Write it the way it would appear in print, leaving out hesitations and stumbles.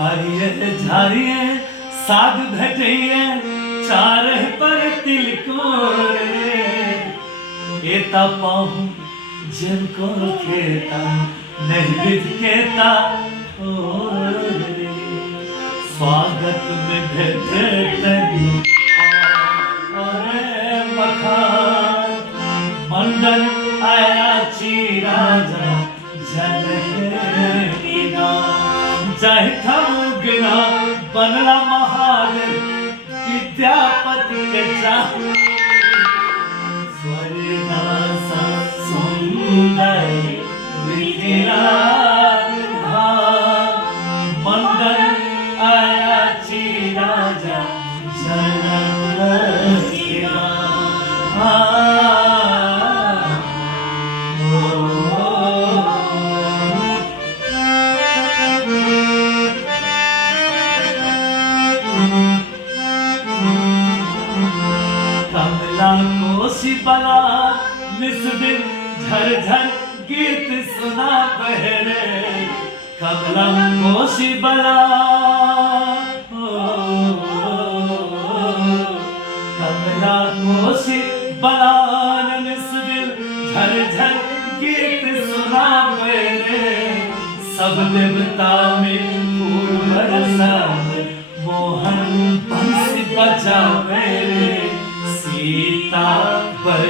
बारिये झारिये साध भेटैये चार पर तिलकोरे एता पाहु जन को केता निर्विध केता स्वागत में भेटे तनु और मखान मंडल आया ची राजा जनक जय थमुगना बनला महादेव विद्यापति के स्वर्णासा सुंदर मिथिला मंडल आया ची राजा जनक कमला कोशी बला निस दिन झरझर गीत सुना पहरे कमला कोशी बला कमला कोशी बला निस दिन झरझर गीत सुना पहरे सब देवता में फूल बरसा मोहन बंसी बजा मेरे सीता पर